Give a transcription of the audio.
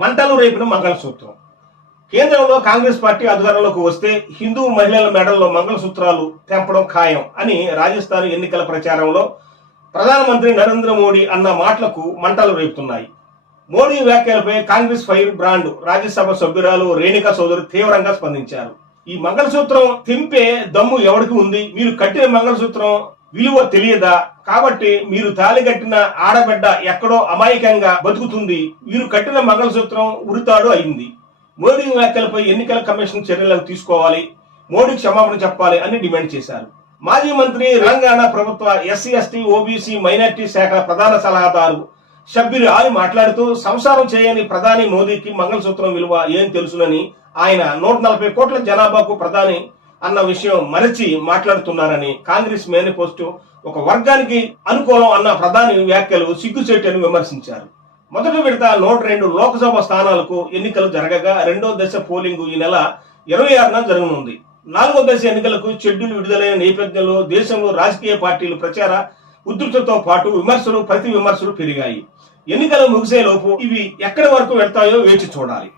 మంటలు రేపిన మంగళసూత్రం. కేంద్రంలో కాంగ్రెస్ పార్టీ అధికారంలోకి వస్తే హిందూ మహిళల మెడల్లో మంగళసూత్రాలు తెంపడం ఖాయం అని రాజస్థాన్ ఎన్నికల ప్రచారంలో ప్రధానమంత్రి నరేంద్ర మోడీ అన్న మాటలకు మంటలు రేపుతున్నాయి. మోడీ వ్యాఖ్యలపై కాంగ్రెస్ ఫైర్ బ్రాండ్ రాజ్యసభ సభ్యురాలు రేణుకా చౌదరి తీవ్రంగా స్పందించారు. ఈ మంగళసూత్రం తెంపే దమ్ము ఎవరికి ఉంది? మీరు కట్టిన మంగళసూత్రం విలువ తెలియదా? కాబట్టి మీరు తాళి కట్టిన ఆడబిడ్డ ఎక్కడో అమాయకంగా బతుకుతుంది. వీరు కట్టిన మంగళసూత్రం ఉరితాడు అయింది. మోడీ వ్యాఖ్యలపై ఎన్నికల కమిషన్ చర్యలకు తీసుకోవాలి. మోడీ క్షమాపణ చెప్పాలి అని డిమాండ్ చేశారు. మాజీ మంత్రి తెలంగాణ ప్రభుత్వ ఎస్సీ ఎస్టీ ఓబీసీ మైనార్టీ శాఖ ప్రధాన సలహాదారు షబ్బీర్ ఆలి మాట్లాడుతూ సంసారం చేయని ప్రధాని మోదీకి మంగళసూత్రం విలువ ఏం తెలుసునని ఆయన నూట నలభై కోట్ల జనాభాకు ప్రధాని అన్న విషయం మరచి మాట్లాడుతున్నారని కాంగ్రెస్ మేనిఫెస్టో ఒక వర్గానికి అనుకూలం అన్న ప్రధాని వ్యాఖ్యలు సిగ్గుచేటని విమర్శించారు. మొదటి విడత నూట రెండు లోక్సభ స్థానాలకు ఎన్నికలు జరగగా రెండో దశ పోలింగ్ ఈ నెల ఇరవై ఆరున జరగనుంది. నాలుగో దశ ఎన్నికలకు షెడ్యూల్ విడుదలైన నేపథ్యంలో దేశంలో రాజకీయ పార్టీలు ప్రచార ఉధృతతో పాటు విమర్శలు ప్రతి విమర్శలు పెరిగాయి. ఎన్నికలు ముగిసే లోపు ఇవి ఎక్కడి వరకు వెళ్తాయో వేచి చూడాలి.